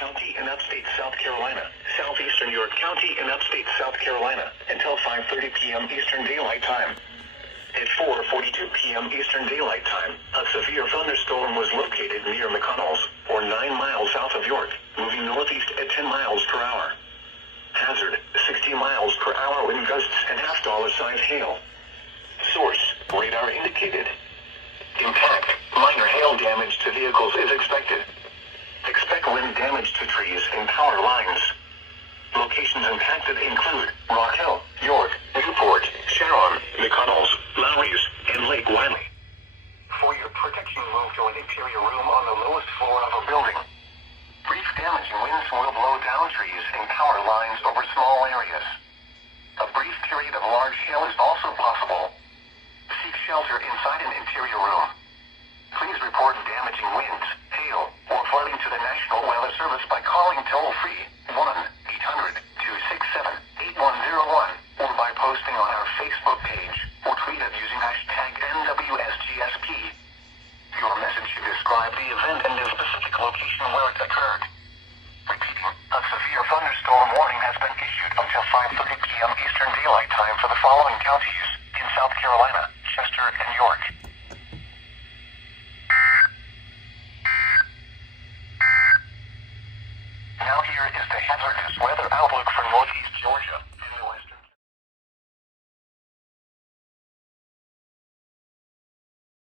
County in upstate South Carolina, southeastern York County in upstate South Carolina, until 5:30 p.m. Eastern Daylight Time. At 4:42 p.m. Eastern Daylight Time, a severe thunderstorm was located near McConnell's, or 9 miles south of York, moving northeast at 10 miles per hour. Hazard, 60 miles per hour wind gusts and $half-size hail. Source, radar indicated. Impact, minor hail damage to vehicles is expected. Expect wind damage to trees and power lines. Locations impacted include Rock Hill, York, Newport, Sharon, McConnell's, Lowry's, and Lake Wiley. For your protection, move to an interior room on the lowest floor of a building. Brief damaging winds will blow down trees and power lines over small areas. A brief period of large hail is also possible. Seek shelter inside an interior room. Please report damaging winds, hail, or flooding to the National Weather Service by calling toll-free 1-800-267-8101 or by posting on our Facebook page or tweet us using hashtag NWSGSP. Your message should describe the event and the specific location where it occurred. Repeating, a severe thunderstorm warning has been issued until 5:30 p.m. Eastern Daylight Time for the following counties in South Carolina, Chester, and York. Now here is the hazardous weather outlook for northeast Georgia.